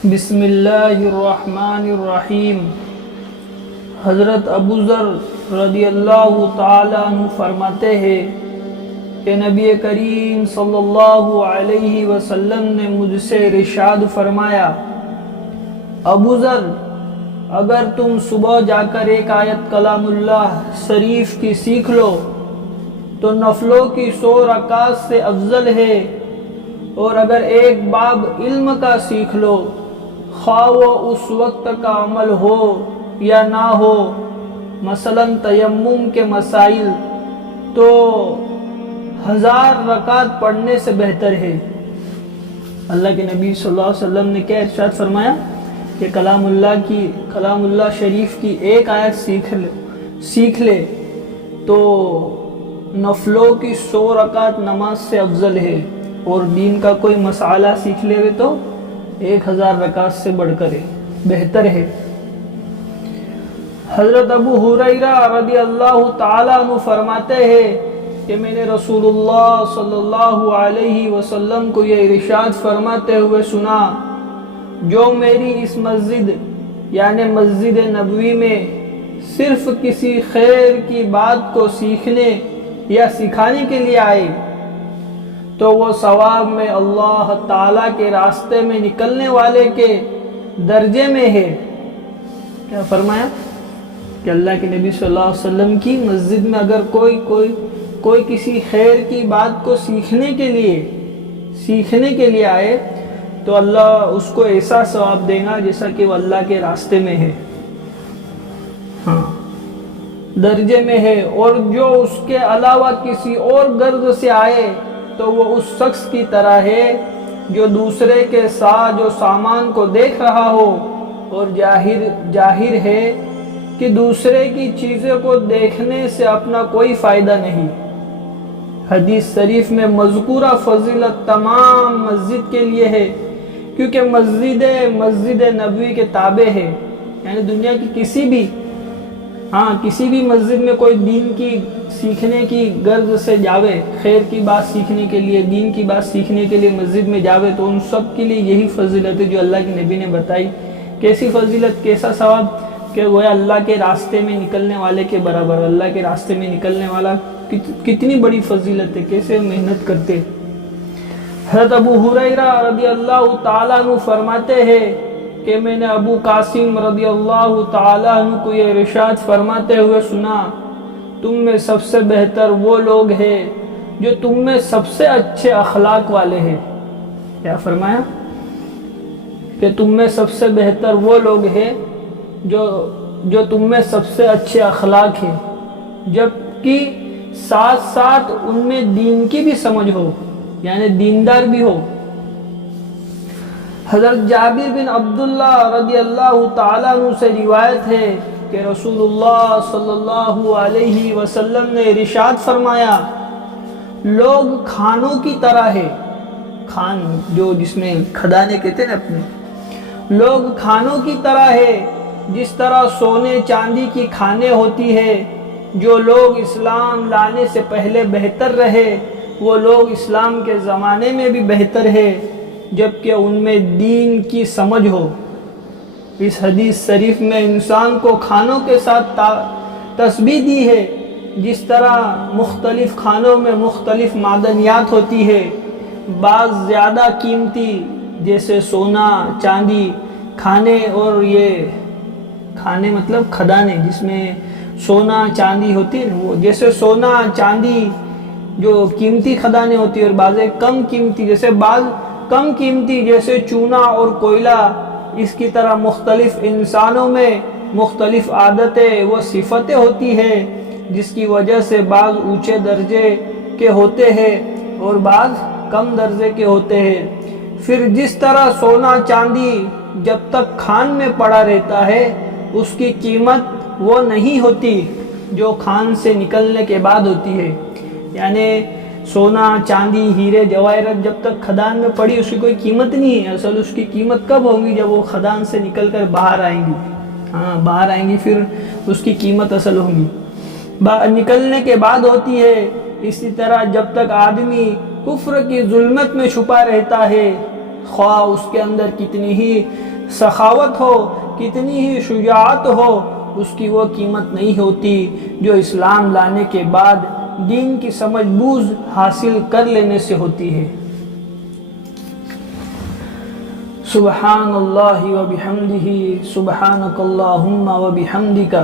بسم اللہ الرحمن الرحیم۔ حضرت ابو ذر رضی اللہ تعالیٰ عنہ فرماتے ہیں کہ نبی کریم صلی اللہ علیہ وسلم نے مجھ سے ارشاد فرمایا، ابو ذر، اگر تم صبح جا کر ایک آیت کلام اللہ شریف کی سیکھ لو تو نفلوں کی 100 رکعات سے افضل ہے، اور اگر ایک باب علم کا سیکھ لو، خواہ وہ اس وقت کا عمل ہو یا نہ ہو، مثلا تیمم کے مسائل، تو 1000 رکعت پڑھنے سے بہتر ہے۔ اللہ کے نبی صلی اللہ علیہ وسلم نے کیا ارشاد فرمایا کہ کلام اللہ شریف کی ایک آیت سیکھ لے تو نفلوں کی 100 رکعت نماز سے افضل ہے، اور دین کا کوئی مسئلہ سیکھ لے تو 1000 رکعت سے بڑھ کر بہتر ہے۔ حضرت ابو ہریرہ رضی اللہ تعالیٰ عنہ فرماتے ہیں کہ میں نے رسول اللہ صلی اللہ علیہ وسلم کو یہ ارشاد فرماتے ہوئے سنا، جو میری اس مسجد یعنی مسجد نبوی میں صرف کسی خیر کی بات کو سیکھنے یا سکھانے کے لیے آئے تو وہ ثواب میں اللہ تعالیٰ کے راستے میں نکلنے والے کے درجے میں ہے۔ کیا فرمایا کہ اللہ کے نبی صلی اللہ علیہ وسلم کی مسجد میں اگر کوئی کسی خیر کی بات کو سیکھنے کے لیے آئے تو اللہ اس کو ایسا ثواب دے گا جیسا کہ وہ اللہ کے راستے میں ہے، درجے میں ہے۔ اور جو اس کے علاوہ کسی اور غرض سے آئے تو وہ اس شخص کی طرح ہے جو دوسرے کے ساز و سامان کو دیکھ رہا ہو، اور ظاہر ہے کہ دوسرے کی چیزیں کو دیکھنے سے اپنا کوئی فائدہ نہیں۔ حدیث شریف میں مذکورہ فضیلت تمام مسجد کے لیے ہے، کیونکہ مسجد نبوی کے تابع ہے، یعنی دنیا کی کسی بھی مسجد میں کوئی دین کی سیکھنے کی غرض سے جاوے، خیر کی بات سیکھنے کے لیے، دین کی بات سیکھنے کے لیے مسجد میں جاوے، تو ان سب کے لیے یہی فضیلت ہے جو اللہ کے نبی نے بتائی۔ کیسی فضیلت، کیسا ثواب کہ وہ اللہ کے راستے میں نکلنے والے کے برابر۔ اللہ کے راستے میں نکلنے والا کتنی بڑی فضیلت ہے، کیسے محنت کرتے۔ حضرت ابو ہریرہ رضی اللہ تعالیٰ عنہ فرماتے ہیں کہ میں نے ابو قاسم رضی اللہ تعالیٰ عنہ کو یہ ارشاد فرماتے ہوئے سنا، تم میں سب سے بہتر وہ لوگ ہیں جو تم میں سب سے اچھے اخلاق والے ہیں۔ کیا فرمایا کہ تم میں سب سے بہتر وہ لوگ ہیں جو تم میں سب سے اچھے اخلاق ہیں، جبکہ ساتھ ساتھ ان میں دین کی بھی سمجھ ہو، یعنی دیندار بھی ہو۔ حضرت جابر بن عبداللہ رضی اللہ تعالیٰ عنہ سے روایت ہے کہ رسول اللہ صلی اللہ علیہ وسلم نے ارشاد فرمایا، لوگ کھانوں کی طرح ہے، کھان جو جس میں کھدانے کہتے ہیں اپنے، لوگ کھانوں کی طرح ہے جس طرح سونے چاندی کی کھانے ہوتی ہے۔ جو لوگ اسلام لانے سے پہلے بہتر رہے وہ لوگ اسلام کے زمانے میں بھی بہتر ہے، جبکہ ان میں دین کی سمجھ ہو۔ اس حدیث شریف میں انسان کو کھانوں کے ساتھ تشبیہ دی ہے، جس طرح مختلف کھانوں میں مختلف معدنیات ہوتی ہے، بعض زیادہ قیمتی جیسے سونا چاندی کھانے، اور یہ کھانے مطلب کھدانے جس میں سونا چاندی ہوتی ہے، وہ جیسے سونا چاندی جو قیمتی کھدانے ہوتی ہے، اور بعض کم قیمتی جیسے چونا اور کوئلہ۔ اس کی طرح مختلف انسانوں میں مختلف عادتیں و صفتیں ہوتی ہیں، جس کی وجہ سے بعض اونچے درجے کے ہوتے ہیں اور بعض کم درجے کے ہوتے ہیں۔ پھر جس طرح سونا چاندی جب تک کھان میں پڑا رہتا ہے اس کی قیمت وہ نہیں ہوتی جو کھان سے نکلنے کے بعد ہوتی ہے، یعنی سونا چاندی ہیرے جواہرات جب تک کھدان میں پڑی اس کی کوئی قیمت نہیں ہے، اصل اس کی قیمت کب ہوگی جب وہ کھدان سے نکل کر باہر آئیں گی، پھر اس کی قیمت اصل ہوگی، نکلنے کے بعد ہوتی ہے۔ اسی طرح جب تک آدمی کفر کی ظلمت میں چھپا رہتا ہے، خواہ اس کے اندر کتنی ہی سخاوت ہو، کتنی ہی شجاعت ہو، اس کی وہ قیمت نہیں ہوتی جو اسلام لانے کے بعد دین کی سمجھ بوجھ حاصل کر لینے سے ہوتی ہے۔ سبحان اللہ و بحمدہ، سبحانک اللہم و بحمدک،